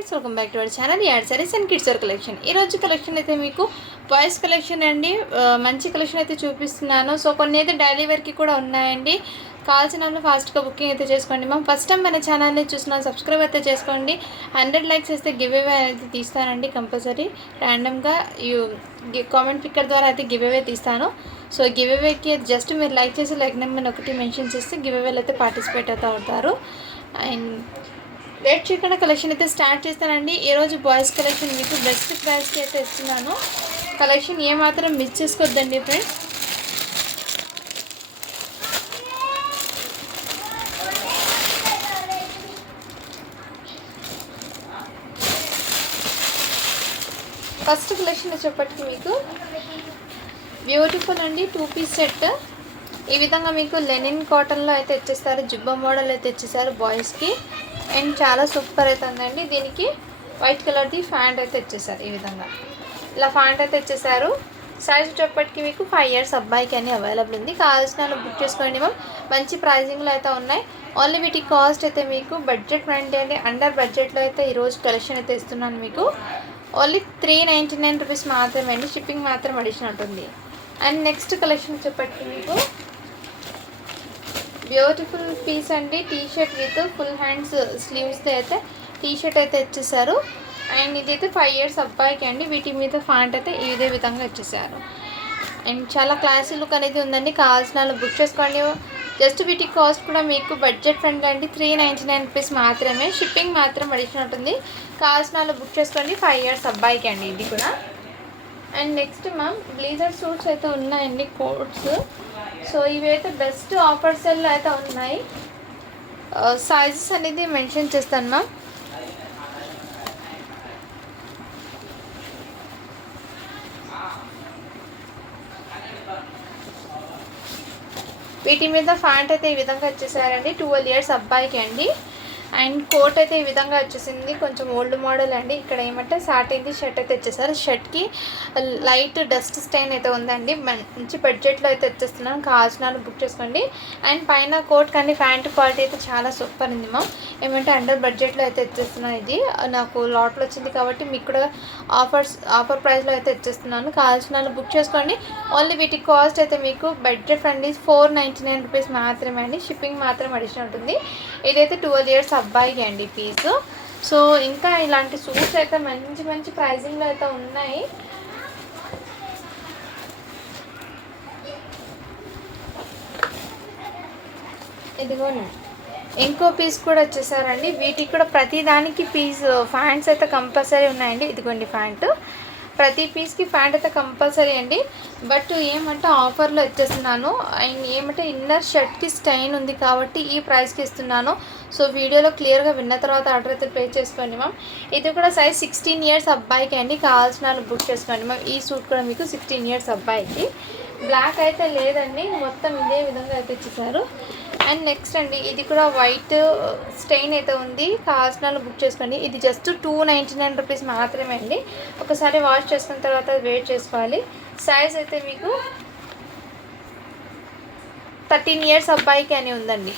Friends, welcome back to our channel యాడ్ saris and kids wear collection. ఈరోజు collection అయితే మీకు బాయ్స్ కలెక్షన్ అండి. మంచి కలెక్షన్ అయితే చూపిస్తున్నాను. సో కొన్ని అయితే డైలీ వేర్కి కూడా ఉన్నాయండి. కావాల్సిన వాళ్ళు ఫాస్ట్గా బుకింగ్ అయితే చేసుకోండి. మనం ఫస్ట్ టైం మన ఛానల్ని చూసిన సబ్స్క్రైబ్ అయితే చేసుకోండి. 100 లైక్స్ అయితే గివ్ అవే అయితే తీస్తానండి కంపల్సరీ. ర్యాండమ్గా కామెంట్ పిక్కర్ ద్వారా అయితే గివ్ అవే తీస్తాను. సో గివ్ అవేకి జస్ట్ మీరు లైక్ చేసి లైక్ నెంబర్ ఒకటి మెన్షన్ చేస్తే గివ్ అవేలు అయితే పార్టిసిపేట్ అవుతూ ఉంటారు. అండ్ లేట్ చేయకుండా కలెక్షన్ అయితే స్టార్ట్ చేస్తానండి. ఈరోజు బాయ్స్ కలెక్షన్ మీకు బెస్ట్ ప్రైస్కి అయితే ఇస్తున్నాను. కలెక్షన్ ఏమాత్రం మిస్ చేసుకోవద్దండి ఫ్రెండ్స్. ఫస్ట్ కలెక్షన్ వచ్చేప్పటికి మీకు బ్యూటిఫుల్ అండి 2 పీస్ సెట్. ఈ విధంగా మీకు లెనిన్ కాటన్లో అయితే ఇచ్చేస్తారు. జుబ్బా మోడల్ అయితే ఇచ్చేసారు బాయ్స్కి. అండ్ చాలా సూపర్ అయితే ఉందండి. దీనికి వైట్ కలర్ది ఫ్యాంట్ అయితే ఇచ్చేసారు. ఈ విధంగా ఇలా ఫ్యాంట్ అయితే ఇచ్చేసారు. సైజ్ వచ్చేప్పటికి మీకు 5 years అబ్బాయికి అని అవైలబుల్ ఉంది. కావాల్సిన బుక్ చేసుకోండి మ్యామ్. మంచి ప్రైజింగ్లో అయితే ఉన్నాయి. ఓన్లీ వీటి కాస్ట్ అయితే మీకు బడ్జెట్ ఫ్రెండ్లీ అండి. అండర్ బడ్జెట్లో అయితే ఈరోజు కలెక్షన్ అయితే ఇస్తున్నాను మీకు. ఓన్లీ 399 రూపీస్ మాత్రమే అండి. షిప్పింగ్ మాత్రం అడిషనల్ ఉంటుంది. అండ్ నెక్స్ట్ కలెక్షన్ వచ్చేప్పటికి మీకు బ్యూటిఫుల్ పీస్ అండి. టీషర్ట్ విత్ ఫుల్ హ్యాండ్స్ స్లీవ్స్తో అయితే టీషర్ట్ అయితే ఇచ్చేసారు. అండ్ ఇదైతే 5 years అబ్బాయికి అండి. వీటి మీద ఫ్యాంట్ అయితే ఇదే విధంగా ఇచ్చేసారు. అండ్ చాలా క్లాసీ లుక్ అనేది ఉందండి. కావాల్సిన వాళ్ళు బుక్ చేసుకోండి. జస్ట్ వీటి కాస్ట్ కూడా మీకు బడ్జెట్ ఫ్రెండ్లీ అండి. 399 రూపీస్ మాత్రమే. షిప్పింగ్ మాత్రం అడిషనల్ ఉంటుంది. కావాల్సిన వాళ్ళు బుక్ చేసుకోండి. 5 years అబ్బాయికి అండి ఇది కూడా. And next ma'am blazer suits అయితే ఉన్నాయండి, కోట్స్. సో ఇవి అయితే బెస్ట్ ఆఫర్ సెల్లో అయితే ఉన్నాయి. సైజెస్ అనేది మెన్షన్ చేస్తాను మ్యామ్. వీటి మీద ఫ్యాంట్ అయితే ఈ విధంగా వచ్చేసారండి. 12 years అబ్బాయికి అండి. అండ్ కోట్ అయితే ఈ విధంగా వచ్చేసింది. కొంచెం ఓల్డ్ మోడల్ అండి. ఇక్కడ ఏమంటే సాటిన్ది షర్ట్ అయితే వచ్చేసారు. షర్ట్కి లైట్ డస్ట్ స్టైన్ అయితే ఉందండి. మంచి బడ్జెట్లో అయితే వచ్చేస్తున్నాను. కావాల్సిన బుక్ చేసుకోండి. అండ్ పైన కోట్ కానీ ప్యాంట్ క్వాలిటీ అయితే చాలా సూపర్ ఉంది మ్యామ్. ఏమంటే అండర్ బడ్జెట్లో అయితే వచ్చేస్తున్నాను. ఇది నాకు లాట్లో వచ్చింది కాబట్టి మీకు కూడా ఆఫర్ ప్రైస్లో అయితే వచ్చేస్తున్నాను. కావాల్సిన బుక్ చేసుకోండి. ఓన్లీ వీటి కాస్ట్ అయితే మీకు బడ్జెట్ ఫ్రెండ్లీ 499 రూపీస్ మాత్రమే అండి. షిప్పింగ్ మాత్రం అడిషనల్ ఉంటుంది. ఇదైతే 12 years అబ్బాయికి అండి పీసు. సో ఇంకా ఇలాంటి సూట్స్ అయితే మంచి మంచి ప్రైజింగ్లో అయితే ఉన్నాయి. ఇదిగోండి ఇంకో పీస్ కూడా వచ్చేసారండి. వీటికి కూడా ప్రతి దానికి పీస్ ఫ్యాంట్స్ అయితే కంపల్సరీ ఉన్నాయండి. ఇదిగోండి ఫ్యాంట్. ప్రతి పీస్కి ఫ్యాంట్ అయితే కంపల్సరీ అండి. బట్ ఏమంటే ఆఫర్లో ఇచ్చేస్తున్నాను. అండ్ ఏమంటే ఇన్నర్ షర్ట్కి స్టైన్ ఉంది కాబట్టి ఈ ప్రైస్కి ఇస్తున్నాను. సో వీడియోలో క్లియర్గా విన్న తర్వాత ఆర్డర్ అయితే పే చేసుకోండి మ్యామ్. ఇది కూడా సైజ్ 16 years అబ్బాయికి అండి. కావాల్సిన బుక్ చేసుకోండి మ్యామ్. ఈ సూట్ కూడా మీకు 16 years అబ్బాయికి. బ్లాక్ అయితే లేదండి, మొత్తం ఇదే విధంగా అయితే ఇచ్చేసారు. అండ్ నెక్స్ట్ అండి ఇది కూడా వైట్ స్టెయిన్ అయితే ఉంది. కావాల్సిన బుక్ చేసుకోండి. ఇది జస్ట్ 299 రూపీస్ మాత్రమే అండి. ఒకసారి వాష్ చేసుకున్న తర్వాత వెయిట్ చేసుకోవాలి. సైజ్ అయితే మీకు 13 years అబ్బాయికి అని ఉందండి.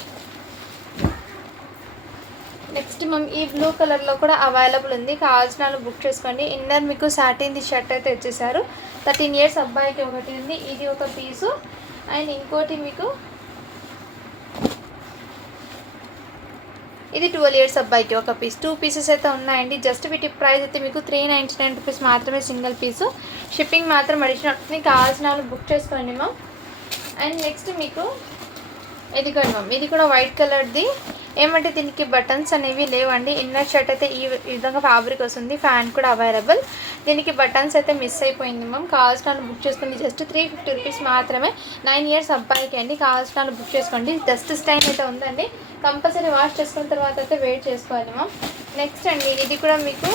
నెక్స్ట్ మనం ఈ బ్లూ కలర్లో కూడా అవైలబుల్ ఉంది. కావాల్సిన బుక్ చేసుకోండి. ఇన్నర్ మీకు సాటిన్ది షర్ట్ అయితే వచ్చేసారు. 13 years అబ్బాయికి ఒకటి ఉంది. ఇది ఒక పీసు. అండ్ ఇంకోటి మీకు ఇది 12 years అబ్బాయికి ఒక పీస్. 2 pieces అయితే ఉన్నాయండి. జస్ట్ వీటి ప్రైస్ అయితే మీకు 399 రూపీస్ మాత్రమే సింగిల్ పీసు. షిప్పింగ్ మాత్రం అడిషనల్ ఉంటుంది. కావాల్సిన వాళ్ళు బుక్ చేసుకోండి మ్యామ్. అండ్ నెక్స్ట్ మీకు ఇది కూడా మ్యామ్, ఇది కూడా వైట్ కలర్ది. ఏమంటే దీనికి బటన్స్ అనేవి లేవండి. ఇన్నర్ షర్ట్ అయితే ఈ విధంగా ఫ్యాబ్రిక్ వస్తుంది. ఫ్యాన్ కూడా అవైలబుల్. దీనికి బటన్స్ అయితే మిస్ అయిపోయింది మ్యామ్. కావాల్సిన బుక్ చేసుకోండి. జస్ట్ 350 రూపీస్ మాత్రమే. 9 years అబ్బాయికి అండి. కావాల్సిన బుక్ చేసుకోండి. డస్ట్ స్టైన్ అయితే ఉందండి. కంపల్సరీ వాష్ చేసుకున్న తర్వాత అయితే వెయిట్ చేసుకోవాలి మ్యామ్. నెక్స్ట్ అండి ఇది కూడా మీకు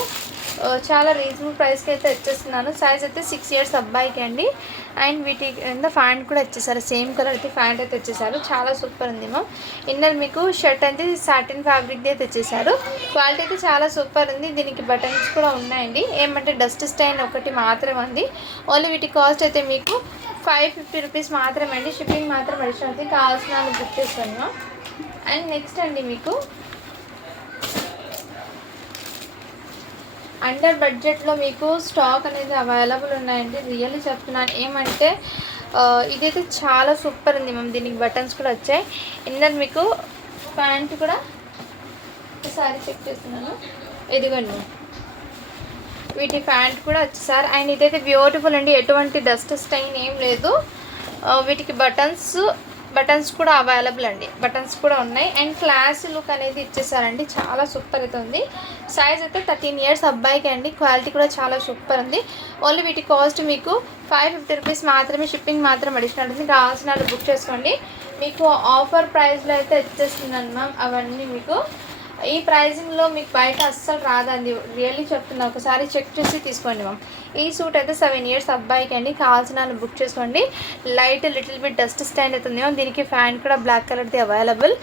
చాలా రీజనబుల్ ప్రైస్కి అయితే వచ్చేస్తున్నాను. సైజ్ అయితే 6 years అబ్బాయికి అండి. అండ్ వీటి కింద ఫ్యాంట్ కూడా వచ్చేసారు. సేమ్ కలర్ అయితే ఫ్యాంట్ అయితే వచ్చేసారు. చాలా సూపర్ ఉంది మ్యామ్. ఇన్నర్ మీకు షర్ట్ అయితే సాటిన్ ఫ్యాబ్రిక్ది అయితే వచ్చేసారు. క్వాలిటీ అయితే చాలా సూపర్ ఉంది. దీనికి బటన్స్ కూడా ఉన్నాయండి. ఏమంటే డస్ట్ స్టైన్ ఒకటి మాత్రమే ఉంది. ఓన్లీ వీటి కాస్ట్ అయితే మీకు 550 రూపీస్ మాత్రమే అండి. షిప్పింగ్ మాత్రం అడిషనల్ ఉంది. కావాల్సిన బుక్ చేసుకోండి మ్యామ్. అండ్ నెక్స్ట్ అండి మీకు అండర్ బడ్జెట్లో మీకు స్టాక్ అనేది అవైలబుల్ ఉన్నాయండి. రియల్లీ చెప్తున్నాను. ఏమంటే ఇదైతే చాలా సూపర్ ఉంది మ్యామ్. దీనికి బటన్స్ కూడా వచ్చాయి. ఇన్నర్ మీకు ప్యాంట్ కూడా ఒకసారి చెక్ చేస్తున్నాను. ఇదిగోండి వీటి ప్యాంట్ కూడా వచ్చేసారు. అండ్ ఇదైతే బ్యూటిఫుల్ అండి. ఎటువంటి డస్ట్ స్టైన్ ఏం లేదు. వీటికి బటన్స్ కూడా అవైలబుల్ అండి. బటన్స్ కూడా ఉన్నాయి. అండ్ క్లాస్ లుక్ అనేది ఇచ్చేసారండి. చాలా సూపర్ అయితే ఉంది. సైజ్ అయితే 13 ఇయర్స్ అబ్బాయికి అండి. క్వాలిటీ కూడా చాలా సూపర్ ఉంది. ఓన్లీ వీటి కాస్ట్ మీకు 550 రూపీస్ మాత్రమే. షిప్పింగ్ మాత్రం అడిషనల్ ఉంది. కావాల్సిన వాళ్ళు బుక్ చేసుకోండి. మీకు ఆఫర్ ప్రైస్లో అయితే ఇచ్చేస్తున్నాను మ్యామ్. అవన్నీ మీకు ఈ ప్రైజింగ్లో మీకు బయట అస్సలు రాదండి. రియల్లీ చెప్తున్నా. ఒకసారి చెక్ చేసి తీసుకోండి మ్యామ్. ఈ సూట్ అయితే 7 ఇయర్స్ అబ్బాయికి అండి. కావాల్సిన వాళ్ళు బుక్ చేసుకోండి. Light little bit dust stand అయితే ఉంది మ్యామ్. దీనికి ఫ్యాన్ కూడా బ్లాక్ కలర్ది అవైలబుల్.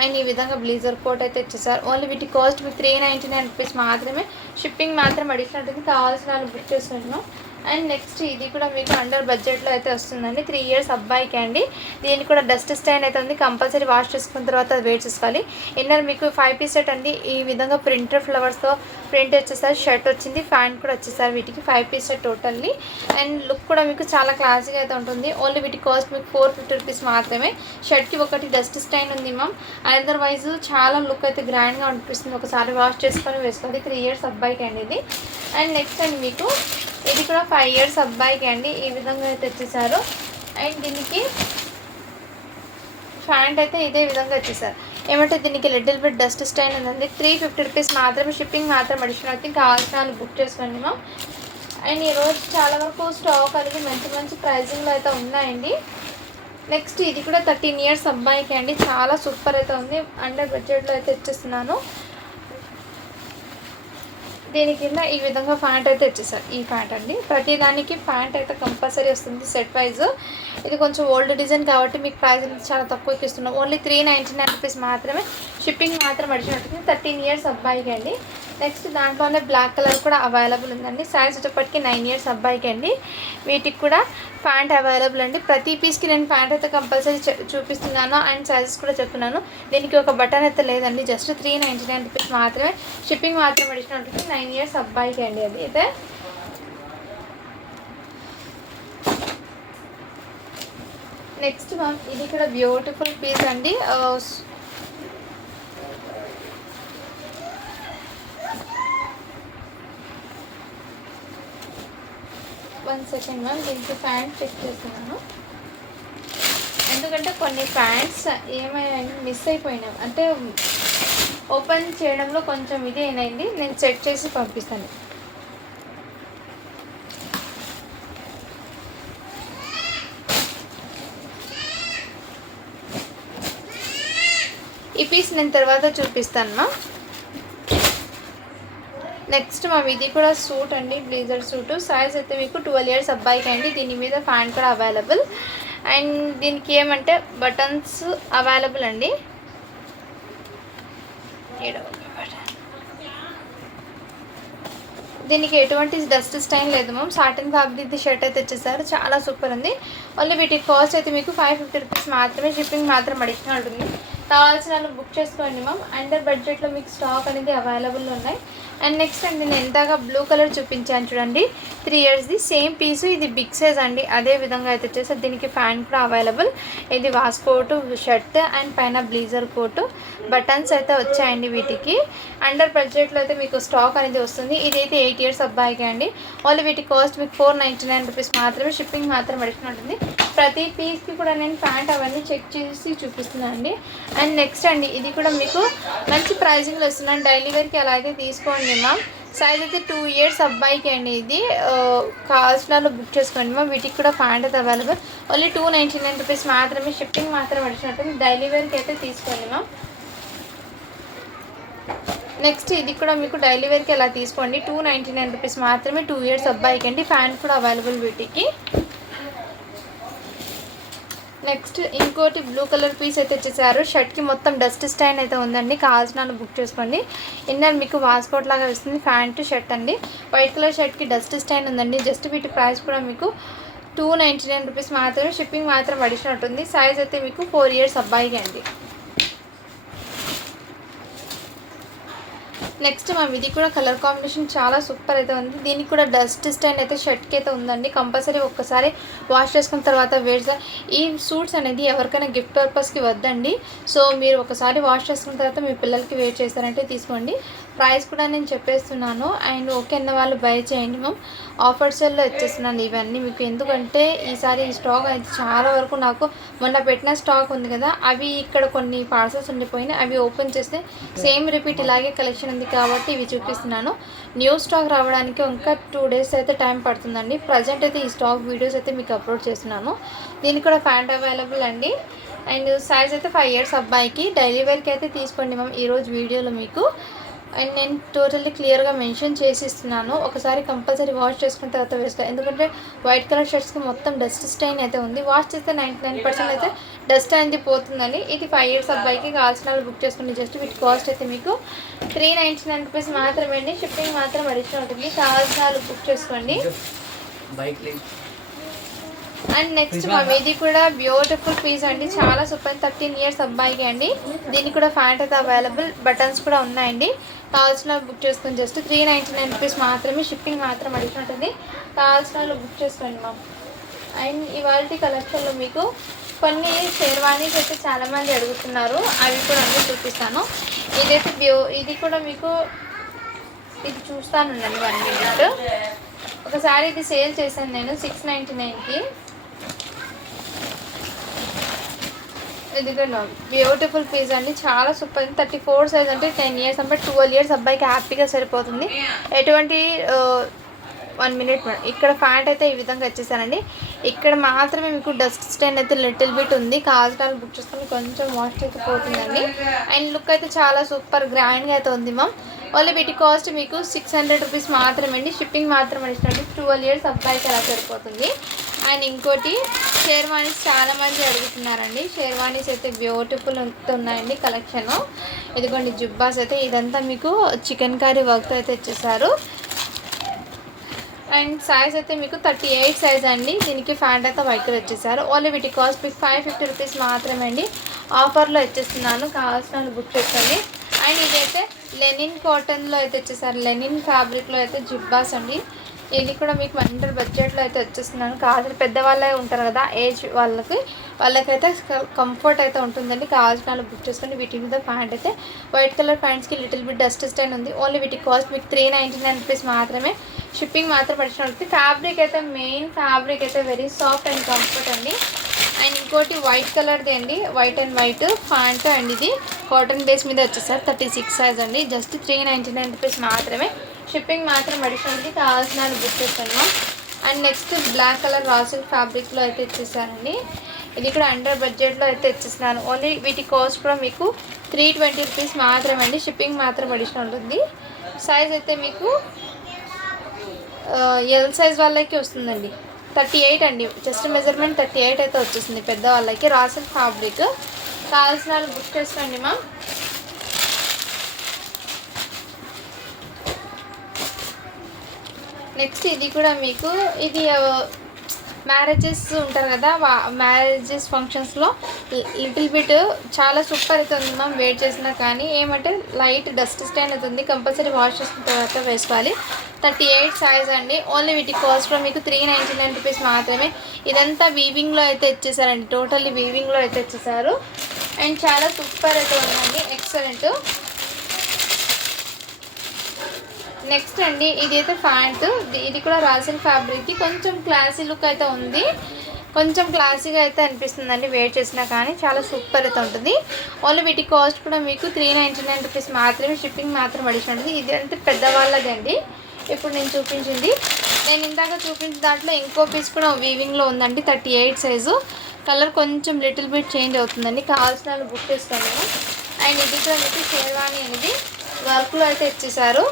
అండ్ ఈ విధంగా బ్లీజర్ కోట్ అయితే ఇచ్చేసారు. ఓన్లీ వీటి కాస్ట్ మీకు 399 రూపీస్ మాత్రమే. షిప్పింగ్ మాత్రం అడిషనల్ ఉంటుంది. కావాల్సిన వాళ్ళు బుక్ చేసుకోండి మ్యామ్. అండ్ నెక్స్ట్ ఇది కూడా మీకు అండర్ బడ్జెట్లో అయితే వస్తుందండి. 3 ఇయర్స్ అబ్బాయికి అండి. దీనికి కూడా డస్ట్ స్టాండ్ అయితే ఉంది. కంపల్సరీ వాష్ చేసుకున్న తర్వాత అది వేట్ చేసుకోవాలి. ఇన్నర్ మీకు 5 పీస్ సెట్ అండి. ఈ విధంగా ప్రింటర్ ఫ్లవర్స్తో ప్రింట్ వచ్చేసారి. షర్ట్ వచ్చింది. ఫ్యాంట్ కూడా వచ్చేసారి. వీటికి 5 piece set totally. And look కూడా మీకు చాలా క్లాసీగా అయితే ఉంటుంది. ఓన్లీ వీటి కాస్ట్ మీకు 450 రూపీస్ మాత్రమే. షర్ట్కి ఒకటి డస్ట్ స్టైన్ ఉంది మ్యామ్. అదర్వైజ్ చాలా లుక్ అయితే గ్రాండ్గా అనిపిస్తుంది. ఒకసారి వాష్ చేసుకొని వేసుకోవాలి. 3 ఇయర్స్ అబ్బాయికి అండి ఇది. అండ్ నెక్స్ట్ అండి మీకు ఇది కూడా 5 ఇయర్స్ అబ్బాయికి అండి. ఈ విధంగా అయితే వచ్చేసారు. అండ్ దీనికి ప్యాంట్ అయితే ఇదే విధంగా వచ్చేసారు. ఏమంటే దీనికి లిటిల్ బిట్ డస్ట్ స్టైన్ ఉందండి. 350 రూపీస్ మాత్రమే. షిప్పింగ్ మాత్రం అడిషనల్ అవుతుంది. కావాల్సిన వాళ్ళు బుక్ చేసుకోండి మ్యామ్. అండ్ ఈరోజు చాలా వరకు స్టాక్ అనేది మంచి మంచి ప్రైజింగ్లో అయితే ఉన్నాయండి. నెక్స్ట్ ఇది కూడా 13 ఇయర్స్ అబ్బాయికి అండి. చాలా సూపర్ అయితే ఉంది. అండర్ బడ్జెట్లో అయితే ఇచ్చేస్తున్నాను. దీని కింద ఈ విధంగా ప్యాంట్ అయితే ఇచ్చేసారు. ఈ ప్యాంట్ అండి. ప్రతిదానికి ప్యాంట్ అయితే కంపల్సరీ వస్తుంది సెట్ వైజ్. ఇది కొంచెం ఓల్డ్ డిజైన్ కాబట్టి మీకు ప్రైస్ చాలా తక్కువకి ఇస్తున్నాం. ఓన్లీ 399 రూపీస్ మాత్రమే. షిప్పింగ్ మాత్రం అడిషన్ ఉంటుంది. 13 ఇయర్స్ అబ్బాయికి అండి. నెక్స్ట్ దాంట్లోనే బ్లాక్ కలర్ కూడా అవైలబుల్ ఉందండి. సైజ్ వచ్చేప్పటికి 9 ఇయర్స్ అబ్బాయికి అండి. వీటికి కూడా ప్యాంట్ అవైలబుల్ అండి. ప్రతి పీస్కి నేను ప్యాంట్ అయితే కంపల్సరీ చూపిస్తున్నాను. అండ్ సైజెస్ కూడా చెప్తున్నాను. దీనికి ఒక బటన్ అయితే లేదండి. జస్ట్ 399 రూపీస్ మాత్రమే. షిప్పింగ్ మాత్రం అడిషన్ ఉంటుంది. 9 ఇయర్స్ అబ్బాయికి అండి. అది అయితే నెక్స్ట్ మ్యామ్ ఇది కూడా బ్యూటిఫుల్ పీస్ అండి. 1 సెకండ్ మ్యామ్. దీనికి ప్యాంట్ చెక్ చేస్తున్నాను. ఎందుకంటే కొన్ని ప్యాంట్స్ ఏమైనా మిస్ అయిపోయినాయి. అంటే ఓపెన్ చేయడంలో కొంచెం ఇది అయినాయండి. నేను చెక్ చేసి పంపిస్తాను. ఈ పీస్ నేను తర్వాత చూపిస్తాను మ్యామ్. నెక్స్ట్ మ్యామ్ ఇది కూడా సూట్ అండి. Blazer suit. సైజ్ అయితే మీకు 12 ఇయర్స్ అబ్బాయికి అండి. దీని మీద ప్యాంట్ కూడా అవైలబుల్. అండ్ దీనికి ఏమంటే బటన్స్ అవైలబుల్ అండి. దీనికి ఎటువంటి డస్ట్ స్టైన్ లేదు మ్యామ్. సాటిన్ ఫ్యాబ్రిక్ షర్ట్ అయితే వచ్చేసారు. చాలా సూపర్ ఉంది. ఓన్లీ వీటి కాస్ట్ అయితే మీకు 550 రూపీస్ మాత్రమే. షిప్పింగ్ మాత్రం అడిషనల్ ఉంటుంది. కావాల్సిన వాళ్ళు బుక్ చేసుకోండి మ్యామ్. అండర్ బడ్జెట్లో మీకు స్టాక్ అనేది అవైలబుల్ ఉన్నాయి. అండ్ నెక్స్ట్ అండి నేను ఎంతగా బ్లూ కలర్ చూపించాను చూడండి. 3 ఇయర్స్ది సేమ్ పీసు. ఇది బిగ్ సైజ్ అండి. అదే విధంగా అయితే వచ్చేసి దీనికి ప్యాంట్ కూడా అవైలబుల్. ఇది వాస్కోటు షర్ట్ అండ్ పైన బ్లీజర్ కోటు. బటన్స్ అయితే వచ్చాయండి వీటికి. అండర్ బడ్జెట్లో అయితే మీకు స్టాక్ అనేది వస్తుంది. ఇదైతే 8 ఇయర్స్ అబ్బాయికి అండి. ఓన్లీ వీటి కాస్ట్ మీకు 499 రూపీస్ మాత్రమే. షిప్పింగ్ మాత్రం అడిషనల్ ఉంటుంది. ప్రతి పీస్కి కూడా నేను ప్యాంట్ అవన్నీ చెక్ చేసి చూపిస్తున్నాను అండి. అండ్ నెక్స్ట్ అండి ఇది కూడా మీకు మంచి ప్రైజింగ్లో ఇస్తున్నాను. డైలీ వేర్కి అలా అయితే తీసుకోండి మ్యామ్. సైజ్ అయితే 2 ఇయర్స్ అబ్బాయికి అండి. ఇది కావాల్సిన బుక్ చేసుకోండి మ్యామ్. వీటికి కూడా ప్యాంట్ అయితే అవైలబుల్. ఓన్లీ 299 రూపీస్ మాత్రమే. షిప్పింగ్ మాత్రం అడిచినట్టు. డైలీ వేర్కి అయితే తీసుకోండి మ్యామ్. నెక్స్ట్ ఇది కూడా మీకు డైలీ వేర్కి అలా తీసుకోండి. 299 రూపీస్ మాత్రమే. 2 ఇయర్స్ అబ్బాయికి అండి. ప్యాంట్ కూడా అవైలబుల్ వీటికి. నెక్స్ట్ ఇంకోటి బ్లూ కలర్ పీస్ అయితే వచ్చేసారు. షర్ట్కి మొత్తం డస్ట్ స్టైన్ అయితే ఉందండి. కావాల్సిన బుక్ చేసుకోండి. ఇన్నర్ మీకు వాస్కోట్ లాగా వస్తుంది. ప్యాంట్ షర్ట్ అండి. వైట్ కలర్ షర్ట్కి డస్ట్ స్టైన్ ఉందండి. జస్ట్ వీటి ప్రైస్ కూడా మీకు 299 రూపీస్ మాత్రమే. షిప్పింగ్ మాత్రం అడిషనల్ ఉంటుంది. సైజ్ అయితే మీకు 4 ఇయర్స్ అబ్బాయికి అండి. నెక్స్ట్ మ్యామ్ ఇది కూడా కలర్ కాంబినేషన్ చాలా సూపర్ అయితే ఉంది. దీనికి కూడా డస్ట్ స్టైన్ అయితే షర్ట్కి అయితే ఉందండి. కంపల్సరీ ఒక్కసారి వాష్ చేసుకున్న తర్వాత వేర్ ఈ సూట్స్ అనేది ఎవరికైనా గిఫ్ట్ పర్పస్కి వద్దండి. సో మీరు ఒకసారి వాష్ చేసుకున్న తర్వాత మీ పిల్లలకి వేర్ చేస్తారంటే తీసుకోండి. ప్రైస్ కూడా నేను చెప్పేస్తున్నాను. అండ్ ఓకే అన్న వాళ్ళు బై చేయండి మ్యామ్. ఆఫర్స్లో వచ్చేస్తున్నాను ఇవన్నీ మీకు. ఎందుకంటే ఈసారి ఈ స్టాక్ అయితే చాలా వరకు నాకు మొన్న పెట్టిన స్టాక్ ఉంది కదా, అవి ఇక్కడ కొన్ని పార్సల్స్ ఉండిపోయినాయి. అవి ఓపెన్ చేస్తే సేమ్ రిపీట్ ఇలాగే కలెక్షన్ ఉంది కాబట్టి ఇవి చూపిస్తున్నాను. న్యూ స్టాక్ రావడానికి ఇంకా 2 days అయితే టైం పడుతుందండి. ప్రజెంట్ అయితే ఈ స్టాక్ వీడియోస్ అయితే మీకు అప్లోడ్ చేస్తున్నాను. దీనికి కూడా ప్యాంట్ అవైలబుల్ అండి. అండ్ సైజ్ అయితే 5 years అబ్బాయికి డైలీ వేర్కి అయితే తీసుకోండి మ్యామ్ ఈరోజు వీడియోలో మీకు. అండ్ నేను టోటల్లీ క్లియర్గా మెన్షన్ చేసి ఇస్తున్నాను. ఒకసారి కంపల్సరీ వాష్ చేసుకున్న తర్వాత వేసుకోవాలి. ఎందుకంటే వైట్ కలర్ షర్ట్స్కి మొత్తం డస్ట్ స్టైన్ అయితే ఉంది. వాష్ చేస్తే 99% అయితే డస్ట్ అనేది పోతుందని. ఇది 5 years అబ్బాయికి కావాల్సిన వాళ్ళు బుక్ చేసుకుని జస్ట్ వీటి కాస్ట్ అయితే మీకు 399 రూపీస్ మాత్రమే అండి. షిప్పింగ్ మాత్రం అడిషనల్ ఉంటుంది. కావాల్సిన వాళ్ళు బుక్ చేసుకోండి. అండ్ నెక్స్ట్ మా ఇది కూడా బ్యూటిఫుల్ పీస్ అండి. చాలా సూపర్. 13 years అబ్బాయికి అండి. దీనికి కూడా ప్యాంట్ అయితే అవైలబుల్, బటన్స్ కూడా ఉన్నాయండి. కావాల్సిన బుక్ చేసుకుని జస్ట్ 399 రూపీస్ మాత్రమే. షిప్పింగ్ మాత్రం అడిషనల్ ఉంటుంది. కావాల్సిన వాళ్ళు బుక్ చేసుకోండి మ్యామ్. అండ్ ఇవాళ కలెక్షన్లో మీకు కొన్ని షేర్వానీస్ అయితే చాలామంది అడుగుతున్నారు. అవి కూడా అన్నీ చూపిస్తాను. ఇదైతే ఇది కూడా మీకు ఇది చూస్తానుండండి 1 minute. ఒకసారి ఇది సేల్ చేశాను నేను 699కి. ఇది కూడా బ్యూటిఫుల్ పీస్ అండి. చాలా సూపర్. 34 సైజ్ అంటే 10 years అంటే 12 years అబ్బాయికి హ్యాపీగా సరిపోతుంది. ఎటువంటి 1 minute ఇక్కడ ప్యాంట్ అయితే ఈ విధంగా వచ్చేసానండి. ఇక్కడ మాత్రమే మీకు డస్ట్ స్టైన్ అయితే లిటిల్ బిట్ ఉంది. కావాల్సిన బుక్ చేసుకొని కొంచెం వాష్ అయితే పోతుందండి. అండ్ లుక్ అయితే చాలా సూపర్ గ్రాండ్గా అయితే ఉంది మ్యామ్. ఓన్లీ వీటి కాస్ట్ మీకు 600 రూపీస్ మాత్రమే అండి. షిప్పింగ్ మాత్రం ఇచ్చినట్టు 12 years అబ్బాయికి అలా సరిపోతుంది. అండ్ ఇంకోటి షేర్వానీస్ చాలామంది అడుగుతున్నారండి. షేర్వానీస్ అయితే బ్యూటిఫుల్ ఉన్నాయండి కలెక్షన్. ఇదిగోండి జుబ్బాస్ అయితే ఇదంతా మీకు చికెన్ కర్రీ వర్క్తో అయితే ఇచ్చేసారు. అండ్ సైజ్ అయితే మీకు 38 సైజ్ అండి. దీనికి ప్యాంట్ అయితే వైట్ కలర్ వచ్చేసారు. ఓన్లీ వీటి కాస్ట్ మీకు 550 రూపీస్ మాత్రమే అండి. ఆఫర్లో ఇచ్చేస్తున్నాను. కావాల్సిన బుక్ చేసుకోండి. అండ్ ఇదైతే లెనిన్ కాటన్లో అయితే వచ్చేసారు. లెనిన్ ఫ్యాబ్రిక్లో అయితే జిబ్బాస్ అండి. ఇది కూడా మీకు అండర్ బడ్జెట్లో అయితే వచ్చేస్తున్నాను. కావాల్సిన పెద్దవాళ్ళే ఉంటారు కదా, ఏజ్ వాళ్ళకైతే కంఫర్ట్ అయితే ఉంటుందండి. కావాల్సిన వాళ్ళు బుక్ చేసుకొని వీటి మీద ప్యాంట్ అయితే వైట్ కలర్ ప్యాంట్స్కి లిటిల్ బిట్ డస్ట్ స్టైన్ ఉంది. ఓన్లీ వీటి కాస్ట్ మీకు 399 రూపీస్ మాత్రమే. షిప్పింగ్ మాత్రం అడిషనల్ ఉంటుంది. ఫ్యాబ్రిక్ అయితే మెయిన్ ఫ్యాబ్రిక్ అయితే వెరీ సాఫ్ట్ అండ్ కంఫర్ట్ అండి. అండ్ ఇంకోటి వైట్ కలర్ది అండి, white and white pant. And ఇది కాటన్ బేస్ మీద వచ్చేసారు. 36 సైజ్ అండి. జస్ట్ 399 రూపీస్ మాత్రమే. షిప్పింగ్ మాత్రం అడిషనల్కి కావాల్సిన బుక్ చేస్తాను. అండ్ నెక్స్ట్ బ్లాక్ కలర్ రాసిల్ ఫ్యాబ్రిక్లో అయితే ఇచ్చేసానండి. ఇది కూడా అండర్ బడ్జెట్లో అయితే ఇచ్చేస్తున్నాను. ఓన్లీ వీటి కాస్ట్ కూడా మీకు 320 రూపీస్ మాత్రమే అండి. షిప్పింగ్ మాత్రం అడిషనల్ ఉంటుంది. సైజ్ అయితే మీకు ఎల్ సైజ్ వాళ్ళకి వస్తుందండి. 38 అండి. చెస్ట్ మెజర్మెంట్ 38 అయితే వచ్చేసింది పెద్దవాళ్ళకి. రాసిల్ ఫ్యాబ్రిక్. కావాల్సిన వాళ్ళు బుక్ చేసుకోండి మ్యామ్. నెక్స్ట్ ఇది కూడా మీకు ఇది మ్యారేజెస్ ఉంటారు కదా, మ్యారేజెస్ ఫంక్షన్స్లో లిటిల్ బిట్ చాలా సూపర్ అయితే ఉంది మ్యామ్. వెయిట్ చేసినా కానీ ఏమంటే లైట్ డస్ట్ స్టైన్ అవుతుంది. కంపల్సరీ వాష్ చేసుకున్న తర్వాత వేసుకోవాలి. 38 సైజ్ అండి. ఓన్లీ వీటి కాస్ట్ కూడా మీకు 399 రూపీస్ మాత్రమే. ఇదంతా వీవింగ్లో అయితే ఇచ్చేసారండి. టోటల్లీ వీవింగ్లో అయితే ఇచ్చేసారు. అండ్ చాలా సూపర్ అయితే ఉందండి. ఎక్సలెంట్. నెక్స్ట్ అండి ఇది అయితే ప్యాంట్. ఇది కూడా రాసిల్ ఫ్యాబ్రిక్కి కొంచెం క్లాసీ లుక్ అయితే ఉంది. కొంచెం క్లాసీగా అయితే అనిపిస్తుందండి వెయిట్ చేసినా కానీ. చాలా సూపర్ అయితే ఉంటుంది. ఓన్లీ వీటి కాస్ట్ కూడా మీకు 399 రూపీస్ మాత్రమే. షిప్పింగ్ మాత్రం అడిషనల్ ఉంటుంది. ఇది అంటే పెద్దవాళ్ళదండి. ఇప్పుడు నేను చూపించింది. నేను ఇందాక చూపించిన దాంట్లో ఇంకో పీస్ కూడా వీవింగ్లో ఉందండి. 38 సైజు. కలర్ కొంచెం లిటిల్ బిట్ చేంజ్ అవుతుందండి. కావాల్సిన వాళ్ళు బుక్ చేసుకోండి. అండ్ ఇది కూడా మీకు షేర్వాణి అనేది వర్క్లో అయితే ఇచ్చేసారు.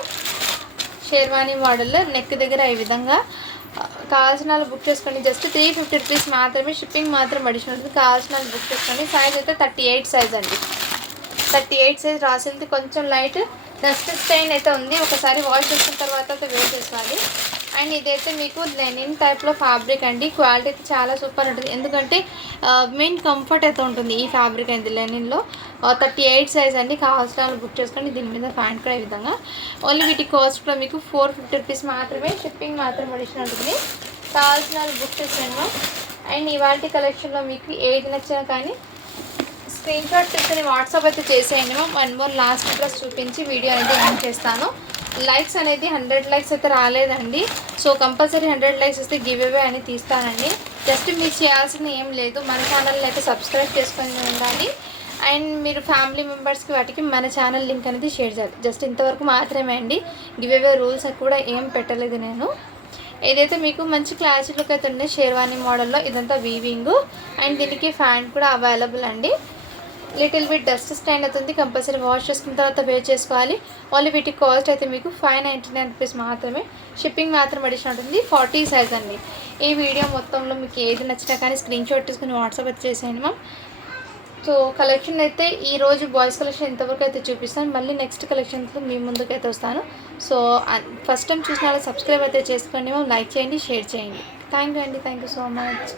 షేర్వాణి మోడల్ నెక్ దగ్గర ఈ విధంగా. కావాల్సిన వాళ్ళు బుక్ చేసుకోండి. జస్ట్ 350 రూపీస్ మాత్రమే. షిప్పింగ్ మాత్రం అడిషనల్ ఉంటుంది. కావాల్సిన వాళ్ళు బుక్ చేసుకోండి. సైజ్ అయితే 38 సైజ్ అండి. 38 సైజ్ రాసిల్ది. కొంచెం లైట్ డస్ట్ స్టైన్ అయితే ఉంది. ఒకసారి వాష్ చేసుకున్న తర్వాత అయితే వేర్ చేసుకోవాలి. అండ్ ఇదైతే మీకు లెనిన్ టైప్లో ఫ్యాబ్రిక్ అండి. క్వాలిటీ అయితే చాలా సూపర్ ఉంటుంది, ఎందుకంటే మెయిన్ కంఫర్ట్ అయితే ఉంటుంది ఈ ఫ్యాబ్రిక్ అనేది లెనిన్లో. 38 సైజ్ అండి. కావాల్సిన వాళ్ళు బుక్ చేసుకోండి. దీని మీద ప్యాంట్ కూడా ఈ విధంగా. ఓన్లీ వీటి కాస్ట్ కూడా మీకు 450 రూపీస్ మాత్రమే. షిప్పింగ్ మాత్రం అడిషన్ ఉంటుంది. కావాల్సిన వాళ్ళు బుక్ చేసుకోండి. అండ్ ఇవాళ కలెక్షన్లో మీకు ఏది నచ్చినా కానీ స్క్రీన్ షాట్ తీసుకొని వాట్సాప్ అయితే చేసేయండి మ్యామ్. 1 మోర్ లాస్ట్ డ్రెస్ చూపించి వీడియో అనేది ఎండ్ చేస్తాను. లైక్స్ అనేది 100 లైక్స్ అయితే రాలేదండి. సో కంపల్సరీ 100 లైక్స్ వస్తే గివ్ అవే అని తీస్తానండి. జస్ట్ మీరు చేయాల్సిన ఏం లేదు, మన ఛానల్ని అయితే సబ్స్క్రైబ్ చేసుకొని ఉండాలి. అండ్ మీరు ఫ్యామిలీ మెంబర్స్కి వాటికి మన ఛానల్ లింక్ అనేది షేర్ చేయాలి. జస్ట్ ఇంతవరకు మాత్రమే అండి. గివ్ అవే రూల్స్ కూడా ఏం పెట్టలేదు నేను. ఏదైతే మీకు మంచి క్లాస్ లుక్ అయితే ఉంది షేర్వానీ మోడల్లో. ఇదంతా వీవింగ్ అండ్ దీనికి ఫ్యాన్ కూడా అవైలబుల్ అండి. లిటిల్ బిట్ డస్ట్ స్టైన్ అవుతుంది, కంపల్సరీ వాష్ చేసుకున్న తర్వాత వేర్ చేసుకోవాలి. ఓన్లీ వీటి కాస్ట్ అయితే మీకు 599 రూపీస్ మాత్రమే. షిప్పింగ్ మాత్రం అడిషన్ ఉంటుంది. 40 సైజ్ అండి. ఈ వీడియో మొత్తంలో మీకు ఏది నచ్చినా కానీ స్క్రీన్ షాట్ తీసుకుని వాట్సాప్ అయితే చేసేయండి మ్యామ్. సో కలెక్షన్ అయితే ఈరోజు బాయ్స్ కలెక్షన్ ఇంతవరకు అయితే చూపిస్తాను. మళ్ళీ నెక్స్ట్ కలెక్షన్తో మీ ముందుకు అయితే వస్తాను. సో ఫస్ట్ టైం చూసిన వాళ్ళు సబ్స్క్రైబ్ అయితే చేసుకోండి మ్యామ్. లైక్ చేయండి, షేర్ చేయండి. థ్యాంక్ యూ అండి. Thank you so much.